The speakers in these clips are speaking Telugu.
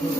అందరికీ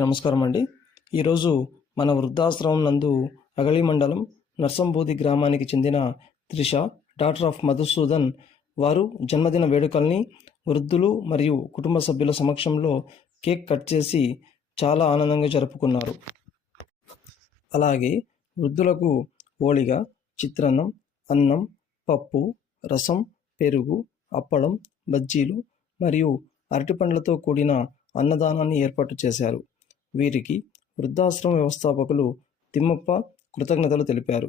నమస్కారం అండి. ఈరోజు మన వృద్ధాశ్రమం నందు అగళి మండలం నర్సంబూది గ్రామానికి చెందిన త్రిష డాక్టర్ ఆఫ్ మధుసూదన్ వారు జన్మదిన వేడుకల్ని వృద్ధులు మరియు కుటుంబ సభ్యుల సమక్షంలో కేక్ కట్ చేసి చాలా ఆనందంగా జరుపుకున్నారు. అలాగే వృద్ధులకు ఓళిగా చిత్రాన్నం అన్నం పప్పు రసం పెరుగు అప్పడం బజ్జీలు మరియు అరటిపండ్లతో కూడిన అన్నదానాన్ని ఏర్పాటు చేశారు. వీరికి వృద్ధాశ్రమ వ్యవస్థాపకులు తిమ్మప్ప కృతజ్ఞతలు తెలిపారు.